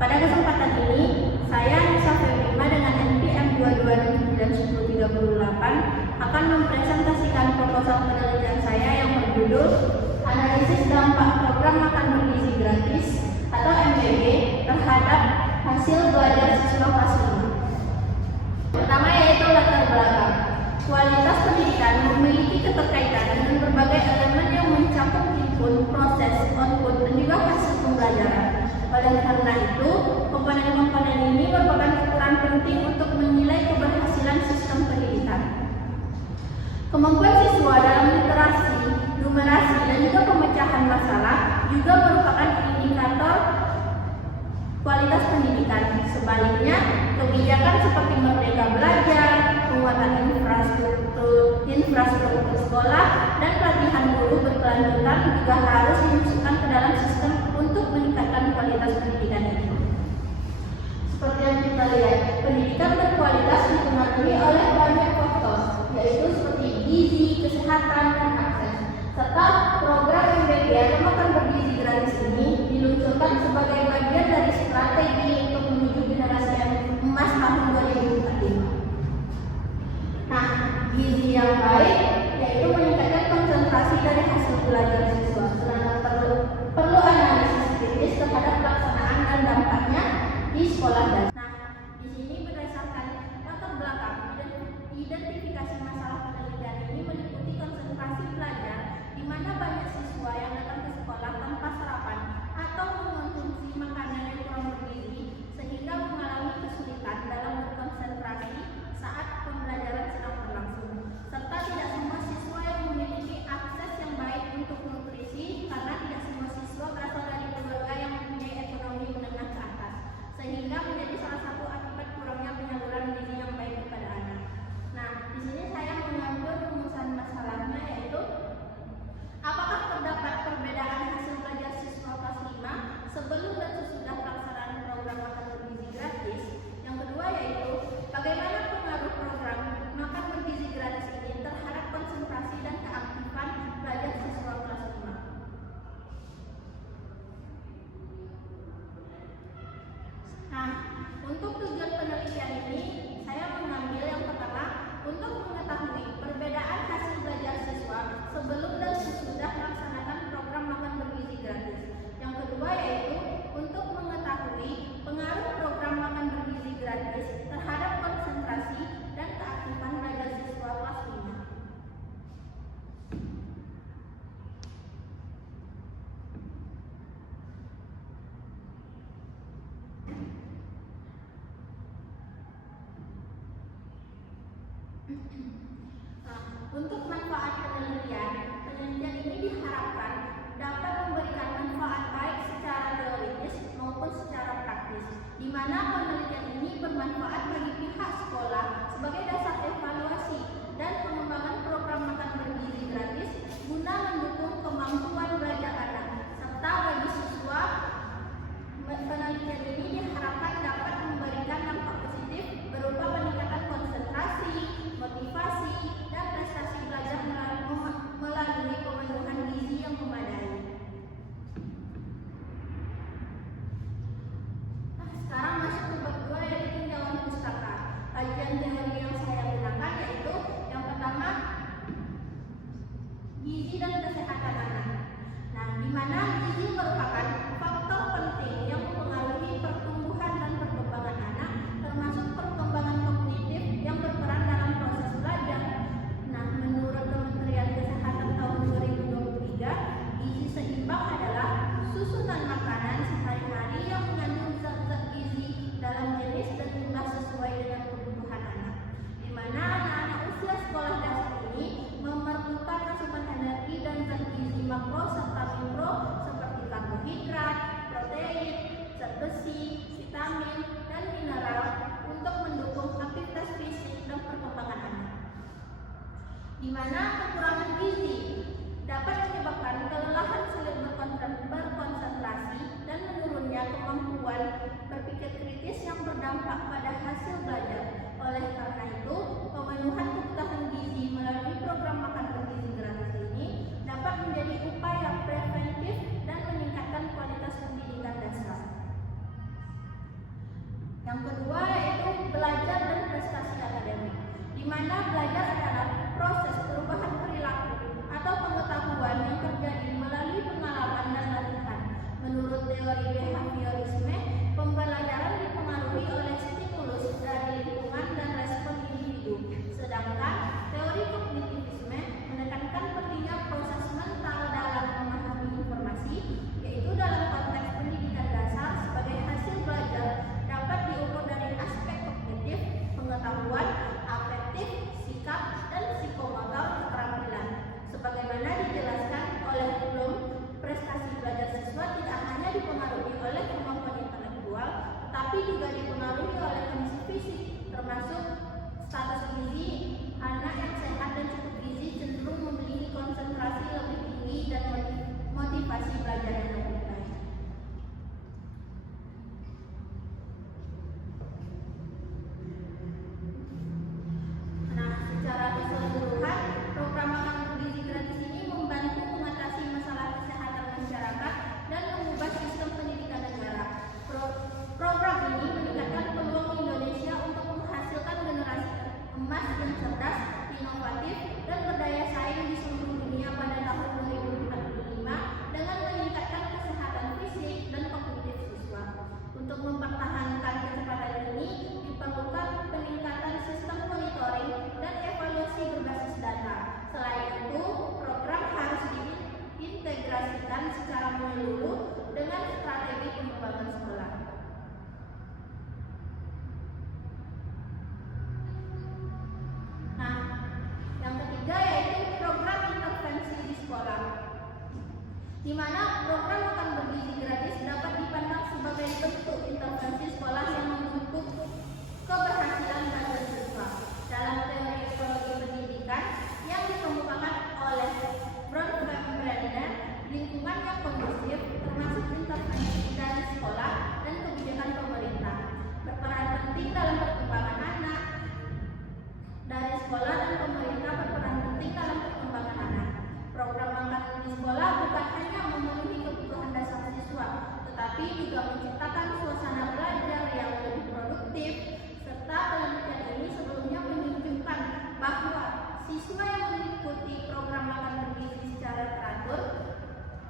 Pada kesempatan ini, saya Nisa Febrima dengan NPM 22691038 akan mempresentasikan proposal penelitian saya yang berjudul Analisis Dampak Program Makan Bergizi Gratis atau MBG terhadap hasil belajar siswa kelas 5. Pertama yaitu latar belakang. Kualitas pendidikan memiliki keterkaitan dengan berbagai elemen yang mencakup input, proses, output, dan juga hasil pembelajaran. Oleh karena itu, komponen-komponen ini merupakan ukuran penting untuk menilai keberhasilan sistem pendidikan. Kemampuan siswa dalam literasi, numerasi, dan juga pemecahan masalah juga merupakan indikator kualitas pendidikan. Sebaliknya, kebijakan seperti Merdeka Belajar, penguatan infrastruktur sekolah, dan pelatihan guru berkelanjutan juga harus dimasukkan ke dalam sistem untuk meningkatkan kualitas pendidikan ini. Seperti yang kita lihat, pendidikan berkualitas dipengaruhi oleh banyak faktor, yaitu seperti gizi, kesehatan, dan akses. Serta program MBG atau makan bergizi gratis ini diluncurkan sebagai bagian dari strategi untuk menuju generasi yang emas tahun 2045. Nah, gizi yang baik yaitu meningkatkan konsentrasi dari hasil belajar siswa, sedangkan perlu analisis kritis terhadap pelaksanaan dan dampaknya di sekolah dasar. Nah, di sini berdasarkan latar belakang identifikasi masalah penelitian ini meliputi konsentrasi belajar di mana banyak siswa yang datang ke sekolah tanpa sarapan atau mengonsumsi makanan yang kurang bergizi sehingga mengalami kesulitan dalam berkonsentrasi saat pembelajaran sedang berlangsung, serta tidak semua siswa yang memiliki akses yang baik untuk nutrisi karena tidak semua siswa berasal dari keluarga yang mempunyai ekonomi menengah ke atas, sehingga menjadi salah satu akibat kurangnya penyaluran gizi yang baik kepada anak. Nah, di sini saya mengambil rumusan masalahnya yaitu apakah terdapat perbedaan hasil belajar siswa kelas 5 sebelum dan sesudah pelaksanaan program makan bergizi gratis? Yang kedua yaitu bagaimana pengaruh program makan bergizi gratis ini terhadap konsentrasi dan keaktifan belajar siswa kelas 5. Nah, untuk tujuan penelitian ini saya mengambil yang pertama untuk mengetahui perbedaan hasil belajar siswa sebelum dan sesudah melaksanakan program makan bergizi gratis. Yang kedua yaitu untuk mengetahui pengaruh program makan bergizi gratis terhadap konsentrasi dan keaktifan belajar siswa kelas 5. Nah, untuk manfaat penelitian ini diharapkan dapat memberikan manfaat baik secara teoritis maupun secara praktis, di mana penelitian ini bermanfaat bagi pihak sekolah sebagai dasar evaluasi dan pengembangan program makan bergizi gratis guna mendukung kemampuan belajar anak, serta bagi siswa penelitian ini diharapkan dapat memberikan dampak positif berupa peningkatan konsentrasi, motivasi, dan prestasi belajar melalui pemenuhan gizi yang memadai. Nah, sekarang masuk ke bab 2 yaitu tinjauan pustaka. Kajian teori yang saya gunakan yaitu yang pertama gizi dan kesehatan anak. Nah, di mana gizi merupakan faktor penting yang mempengaruhi pertumbuhan dan perkembangan anak, termasuk perkembangan kognitif yang berperan dalam proses belajar. Nah, menurut Kementerian Kesehatan tahun 2023, gizi seimbang adalah susunan makanan sehari-hari yang mengandung zat-zat gizi dalam jenis dan jumlah sesuai dengan kebutuhan anak, di mana anak-anak usia sekolah dasar ini memerlukan asupan energi dan zat gizi makro serta mikro seperti karbohidrat, protein, zat besi, vitamin, dan mineral untuk mendukung aktivitas fisik dan perkembangan anak. Di mana kekurangan gizi dapat menyebabkan kelelahan sulit berkonsentrasi dan menurunnya kemampuan berpikir kritis yang berdampak pada hasil belajar. Oleh karena itu, pemenuhan kebutuhan gizi melalui program makan bergizi gratis ini dapat menjadi upaya preventif dan meningkatkan kualitas pendidikan dasar. Yang kedua yaitu belajar dan prestasi akademik, di mana belajar adalah proses perubahan perilaku atau pengetahuan yang terjadi melalui pengalaman dan latihan. Menurut teori behaviorisme, pembelajaran dipengaruhi oleh stimulus dari lingkungan dan respon individu. Sedangkan teori kognitivisme menekankan pentingnya proses mental dalam memahami informasi, yaitu dalam konteks pendidikan dasar sebagai hasil belajar dapat diukur dari aspek kognitif, pengetahuan, afektif, sikap, dan psikomotor keterampilan. Sebagaimana dijelaskan oleh Bloom, prestasi belajar siswa tidak hanya dipengaruhi oleh kemampuan intelektual, tetapi juga dipengaruhi oleh kondisi fisik, termasuk status gizi. Anak yang sehat dan cukup gizi cenderung memiliki konsentrasi lebih tinggi dan motivasi belajar yang lebih baik. Nah, secara keseluruhan, program makan bergizi gratis ini membantu mengatasi masalah kesehatan masyarakat dan mengubah sistem pendidikan negara. Program ini meningkatkan peluang Indonesia untuk menghasilkan generasi emas yang cerdas, inovatif, dan berdaya saing di seluruh dunia pada tahun 2045 dengan meningkatkan kesehatan fisik dan kognitif siswa. Untuk mempertahankan kecepatan ini diperlukan peningkatan sistem monitoring dan evaluasi berbasis data. Selain itu, program harus diintegrasikan secara menyeluruh dengan strategi pengembangan sekolah. Nah, yang ketiga yaitu program intervensi di sekolah, di mana program makan bergizi gratis dapat dipandang sebagai bentuk intervensi sekolah yang mendukung keberhasilan belajar siswa. Dalam teori ekologi pendidikan yang dikemukakan oleh Bronfenbrenner, lingkungan yang kondusif termasuk intervensi dari sekolah dan kebijakan pemerintah berperan penting dalam perkembangan anak. Dari sekolah dan pemerintah berperan penting dalam perkembangan anak. Program makan di sekolah bukan hanya memenuhi kebutuhan dasar siswa, tetapi juga menciptakan suasana belajar yang lebih produktif. Serta penelitian ini sebelumnya menunjukkan bahwa siswa yang mengikuti program makan bergizi secara teratur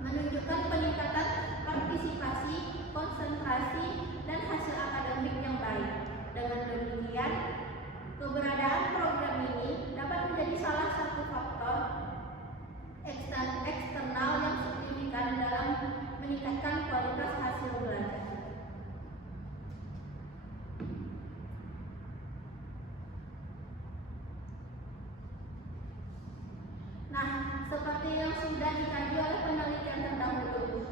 menunjukkan peningkatan partisipasi, konsentrasi, dan hasil akademik yang baik. Dengan demikian, keberadaan program ini dapat menjadi salah satu faktor eksternal yang signifikan dalam meningkatkan kualitas hasil belajar. Nah, seperti yang sudah dikaji oleh penelitian terdahulu,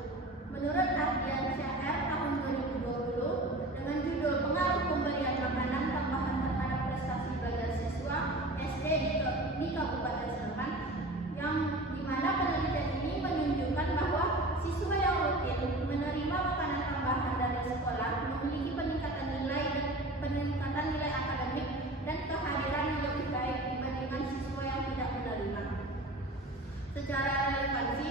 menurut Ardiansyah tahun 2020 dengan judul Pengaruh Pemberian Makanan Tambahan Terhadap Prestasi Belajar Siswa SD di Kabupaten Sleman, yang dimana penelitian ini menunjukkan bahwa siswa yang rutin menerima makanan tambahan dari sekolah memiliki peningkatan nilai akademik dan kehadiran yang lebih baik dibandingkan siswa yang tidak menerima. Secara relevansi,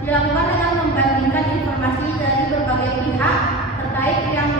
dilakukan dengan membandingkan informasi dari berbagai pihak terkait yang